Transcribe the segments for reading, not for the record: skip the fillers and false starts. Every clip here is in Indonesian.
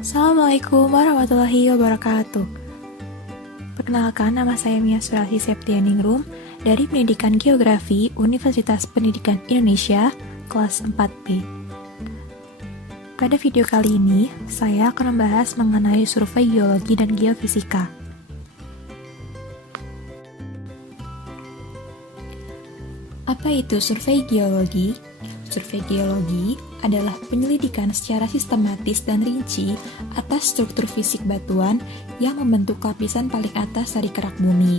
Assalamualaikum warahmatullahi wabarakatuh. Perkenalkan, nama saya Mia Surasi Septianingrum dari Pendidikan Geografi Universitas Pendidikan Indonesia, kelas 4B. Pada video kali ini, saya akan membahas mengenai survei geologi dan geofisika. Apa itu survei geologi? Survei geologi adalah penyelidikan secara sistematis dan rinci atas struktur fisik batuan yang membentuk lapisan paling atas dari kerak bumi.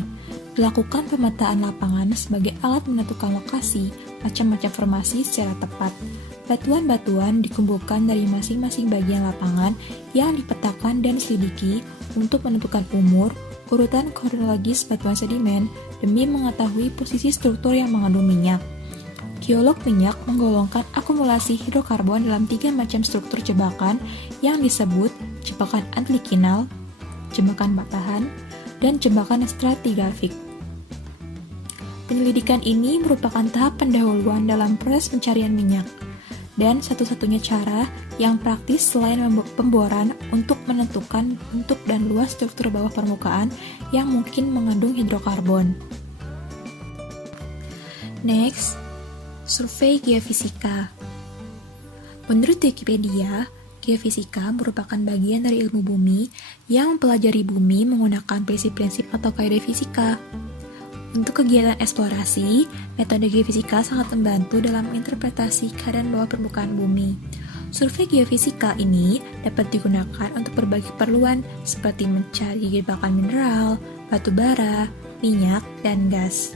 Dilakukan pemetaan lapangan sebagai alat menentukan lokasi macam-macam formasi secara tepat. Batuan-batuan dikumpulkan dari masing-masing bagian lapangan yang dipetakan dan diselidiki untuk menentukan umur, urutan kronologis batuan sedimen demi mengetahui posisi struktur yang mengandung minyak. Geolog minyak menggolongkan akumulasi hidrokarbon dalam 3 macam struktur jebakan yang disebut jebakan antilikinal, jebakan batahan, dan jebakan stratigrafik. Penyelidikan ini merupakan tahap pendahuluan dalam proses pencarian minyak, dan satu-satunya cara yang praktis selain pemboran untuk menentukan bentuk dan luas struktur bawah permukaan yang mungkin mengandung hidrokarbon. Next, survei geofisika. Menurut Wikipedia, geofisika merupakan bagian dari ilmu bumi yang mempelajari bumi menggunakan prinsip-prinsip atau kaidah fisika. Untuk kegiatan eksplorasi, metode geofisika sangat membantu dalam menginterpretasi keadaan bawah permukaan bumi. Survei geofisika ini dapat digunakan untuk berbagai keperluan seperti mencari jebakan mineral, batu bara, minyak, dan gas.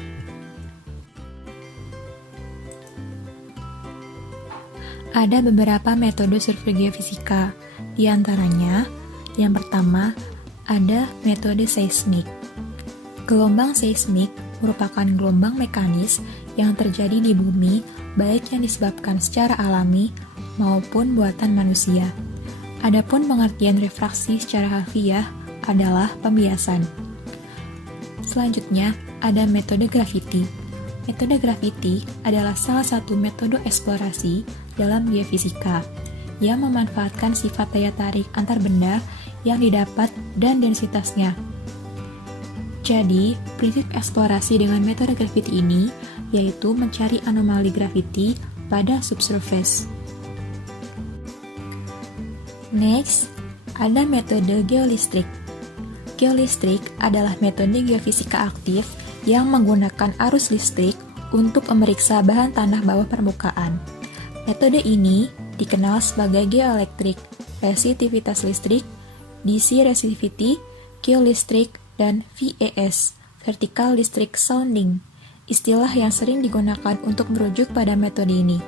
Ada beberapa metode survei geofisika, di antaranya, yang pertama, ada metode seismik. Gelombang seismik merupakan gelombang mekanis yang terjadi di bumi, baik yang disebabkan secara alami maupun buatan manusia. Adapun pengertian refraksi secara harfiah adalah pembiasan. Selanjutnya, ada metode graviti. Metode graviti adalah salah satu metode eksplorasi dalam geofisika yang memanfaatkan sifat daya tarik antar benda yang didapat dan densitasnya. Jadi, prinsip eksplorasi dengan metode graviti ini yaitu mencari anomali graviti pada subsurface. Next, ada metode geolistrik. Geolistrik adalah metode geofisika aktif yang menggunakan arus listrik untuk memeriksa bahan tanah bawah permukaan. Metode ini dikenal sebagai geoelektrik, resisitivitas listrik, DC resistivity, geolistrik, dan VES, vertical electric sounding, istilah yang sering digunakan untuk merujuk pada metode ini.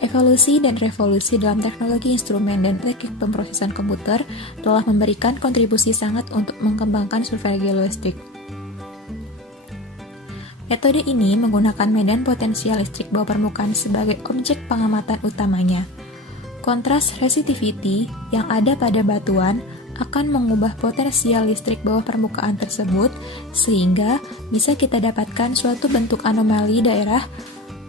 Evolusi dan revolusi dalam teknologi instrumen dan teknik pemrosesan komputer telah memberikan kontribusi sangat untuk mengembangkan survei geolistrik. Metode ini menggunakan medan potensial listrik bawah permukaan sebagai objek pengamatan utamanya. Kontras resistivity yang ada pada batuan akan mengubah potensial listrik bawah permukaan tersebut sehingga bisa kita dapatkan suatu bentuk anomali daerah.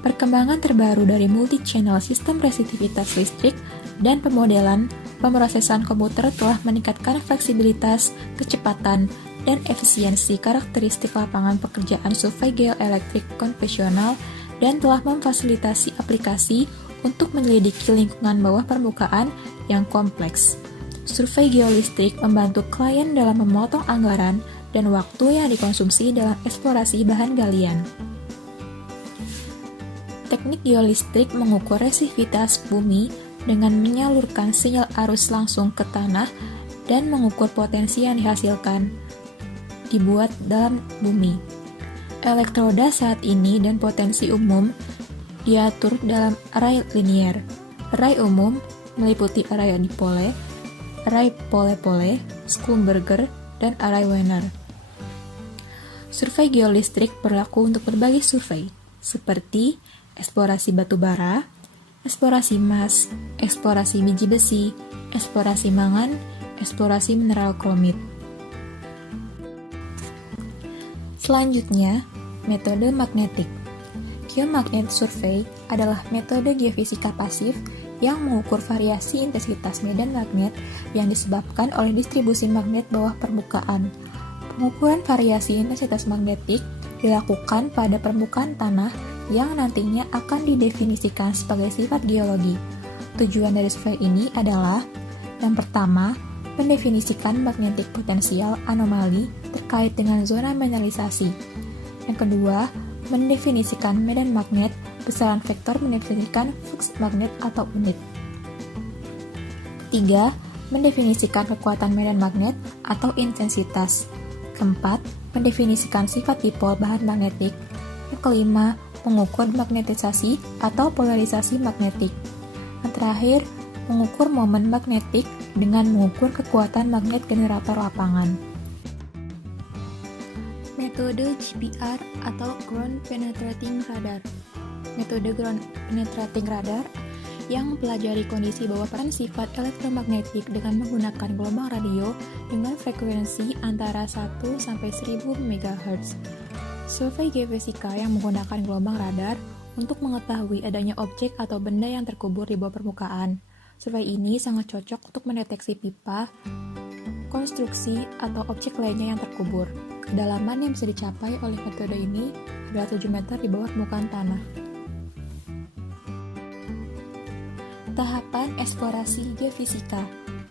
Perkembangan terbaru dari multi-channel sistem resisitivitas listrik dan pemodelan pemrosesan komputer telah meningkatkan fleksibilitas, kecepatan, dan efisiensi karakteristik lapangan pekerjaan survei geoelektrik konvensional dan telah memfasilitasi aplikasi untuk menyelidiki lingkungan bawah permukaan yang kompleks. Survei geolistrik membantu klien dalam memotong anggaran dan waktu yang dikonsumsi dalam eksplorasi bahan galian. Teknik geolistrik mengukur resistivitas bumi dengan menyalurkan sinyal arus langsung ke tanah dan mengukur potensi yang dihasilkan dibuat dalam bumi. Elektroda saat ini dan potensi umum diatur dalam array linier. Array umum meliputi array dipole, array pole-pole, Schlumberger, dan array Wiener. Survei geolistrik berlaku untuk berbagai survei, seperti eksplorasi batu bara, eksplorasi emas, eksplorasi biji besi, eksplorasi mangan, eksplorasi mineral kromit. Selanjutnya, metode magnetik. Geomagnet survey adalah metode geofisika pasif yang mengukur variasi intensitas medan magnet yang disebabkan oleh distribusi magnet bawah permukaan. Pengukuran variasi intensitas magnetik dilakukan pada permukaan tanah yang nantinya akan didefinisikan sebagai sifat geologi. Tujuan dari survei ini adalah yang pertama, mendefinisikan magnetic potensial anomali terkait dengan zona mineralisasi. Yang kedua, mendefinisikan medan magnet, besaran vektor mendefinisikan flux magnet atau unit. Ketiga, mendefinisikan kekuatan medan magnet atau intensitas. Keempat, mendefinisikan sifat dipol bahan magnetik. Yang kelima, mengukur magnetisasi atau polarisasi magnetik. Yang terakhir, mengukur momen magnetik dengan mengukur kekuatan magnet generator lapangan. Metode GPR atau Ground Penetrating Radar. Metode Ground Penetrating Radar yang mempelajari kondisi bawah peran sifat elektromagnetik dengan menggunakan gelombang radio dengan frekuensi antara 1 sampai 1000 MHz. Survei geofisika yang menggunakan gelombang radar untuk mengetahui adanya objek atau benda yang terkubur di bawah permukaan. Survei ini sangat cocok untuk mendeteksi pipa, konstruksi, atau objek lainnya yang terkubur. Kedalaman yang bisa dicapai oleh metode ini adalah 7 meter di bawah permukaan tanah. Tahapan eksplorasi geofisika.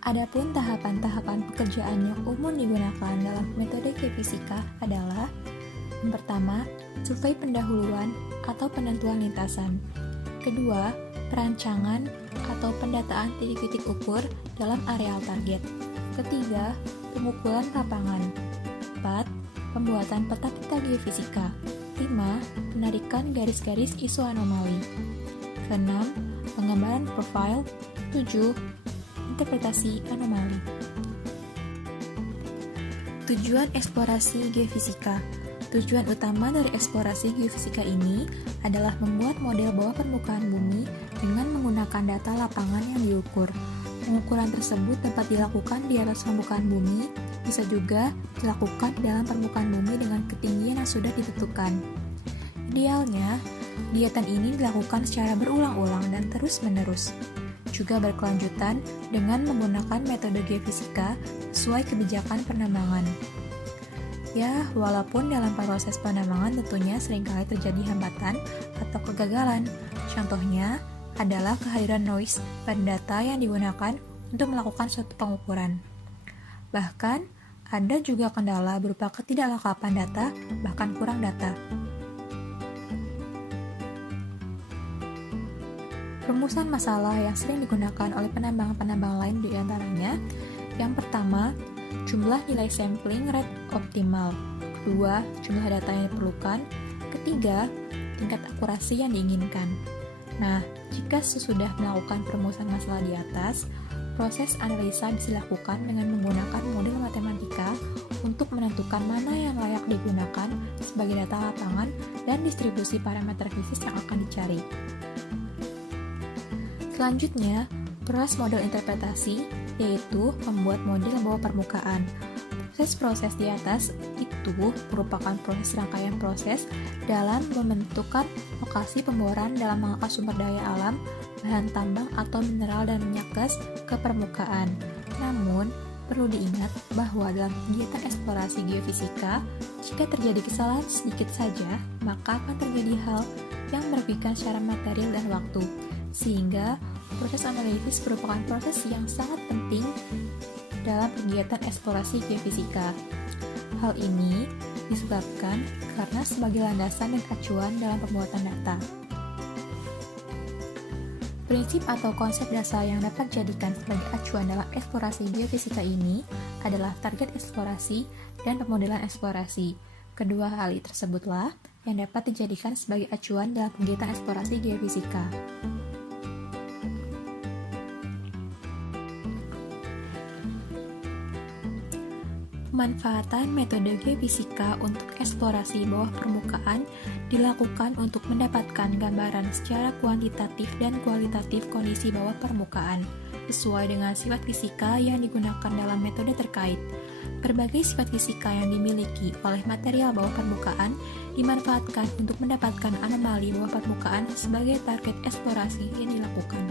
Adapun tahapan-tahapan pekerjaan yang umum digunakan dalam metode geofisika adalah yang pertama, survei pendahuluan atau penentuan lintasan. Kedua, perancangan atau pendataan titik-titik ukur dalam areal target. Ketiga, pengukuran lapangan. 4. Pembuatan peta-peta geofisika. 5. Penarikan garis-garis isu anomali. 6. Penggambaran profil. 7. Interpretasi anomali. Tujuan eksplorasi geofisika. Tujuan utama dari eksplorasi geofisika ini adalah membuat model bawah permukaan bumi dengan menggunakan data lapangan yang diukur. Pengukuran tersebut dapat dilakukan di atas permukaan bumi, bisa juga dilakukan di dalam permukaan bumi dengan ketinggian yang sudah ditentukan. Idealnya, kegiatan ini dilakukan secara berulang-ulang dan terus-menerus. Juga berkelanjutan dengan menggunakan metode geofisika sesuai kebijakan penambangan. Ya, walaupun dalam proses penambangan tentunya seringkali terjadi hambatan atau kegagalan. Contohnya adalah kehadiran noise pada data yang digunakan untuk melakukan suatu pengukuran. Bahkan, ada juga kendala berupa ketidaklengkapan data, bahkan kurang data. Rumusan masalah yang sering digunakan oleh penambang-penambang lain di antaranya, yang pertama, jumlah nilai sampling rate optimal. Kedua, jumlah data yang diperlukan. Ketiga, tingkat akurasi yang diinginkan. Nah, jika sesudah melakukan perumusan masalah di atas, proses analisa bisa dilakukan dengan menggunakan model matematika untuk menentukan mana yang layak digunakan sebagai data lapangan dan distribusi parameter fisik yang akan dicari. Selanjutnya, proses model interpretasi, yaitu membuat model bawah permukaan. Proses-proses di atas itu merupakan proses rangkaian proses dalam menentukan lokasi pemboran dalam mengangkat sumber daya alam, bahan tambang atau mineral dan minyak gas ke permukaan. Namun, perlu diingat bahwa dalam kegiatan eksplorasi geofisika, jika terjadi kesalahan sedikit saja, maka akan terjadi hal yang merugikan secara material dan waktu, sehingga proses analisis merupakan proses yang sangat penting dalam kegiatan eksplorasi geofisika. Hal ini disebabkan karena sebagai landasan dan acuan dalam pembuatan data. Prinsip atau konsep dasar yang dapat dijadikan sebagai acuan dalam eksplorasi geofisika ini adalah target eksplorasi dan pemodelan eksplorasi. Kedua hal tersebutlah yang dapat dijadikan sebagai acuan dalam kegiatan eksplorasi geofisika. Pemanfaatan metode geofisika untuk eksplorasi bawah permukaan dilakukan untuk mendapatkan gambaran secara kuantitatif dan kualitatif kondisi bawah permukaan, sesuai dengan sifat fisika yang digunakan dalam metode terkait. Berbagai sifat fisika yang dimiliki oleh material bawah permukaan dimanfaatkan untuk mendapatkan anomali bawah permukaan sebagai target eksplorasi yang dilakukan.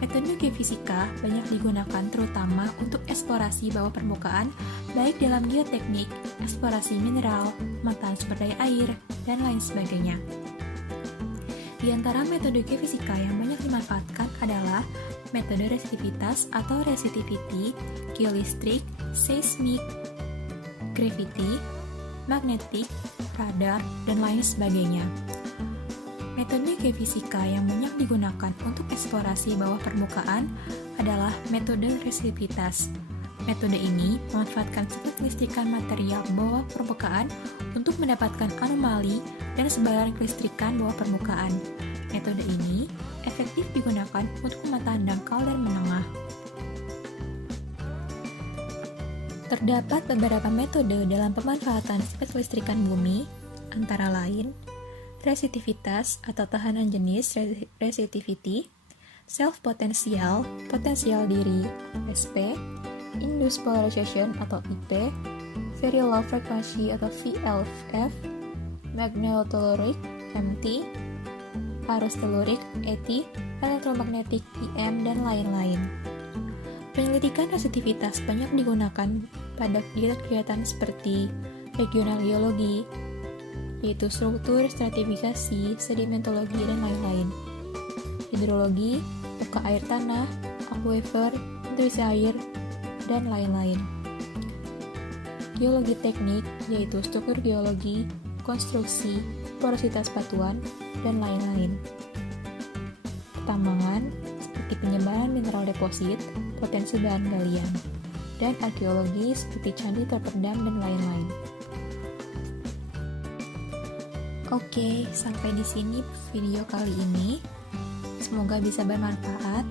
Metode geofisika banyak digunakan terutama untuk eksplorasi bawah permukaan, baik dalam geoteknik, eksplorasi mineral, pemetaan sumber daya air, dan lain sebagainya. Di antara metode geofisika yang banyak dimanfaatkan adalah metode resitivitas atau resistivity, geolistrik, seismik, gravity, magnetik, radar, dan lain sebagainya. Metode geofisika yang banyak digunakan untuk eksplorasi bawah permukaan adalah metode resitivitas. Metode ini memanfaatkan sifat kelistrikan material bawah permukaan untuk mendapatkan anomali dan sebaran kelistrikan bawah permukaan. Metode ini efektif digunakan untuk pemetaan dangkal dan menengah. Terdapat beberapa metode dalam pemanfaatan sifat kelistrikan bumi, antara lain resitivitas atau tahanan jenis resistivity, self-potensial, potensial diri (SP), induced polarization atau IP, very low frequency atau VLF, magnetotelurik (MT), arus telurik (ET), elektromagnetik (EM), dan lain-lain. Penyelidikan resitivitas banyak digunakan pada kegiatan seperti regional geologi, yaitu struktur, stratifikasi, sedimentologi, dan lain-lain. Hidrologi, muka air tanah, aquifer, intuisi air, dan lain-lain. Geologi teknik, yaitu struktur geologi, konstruksi, porositas batuan, dan lain-lain. Pertambangan, seperti penyebaran mineral deposit, potensi bahan galian, dan arkeologi seperti candi terpendam dan lain-lain. Oke, sampai di sini video kali ini. Semoga bisa bermanfaat.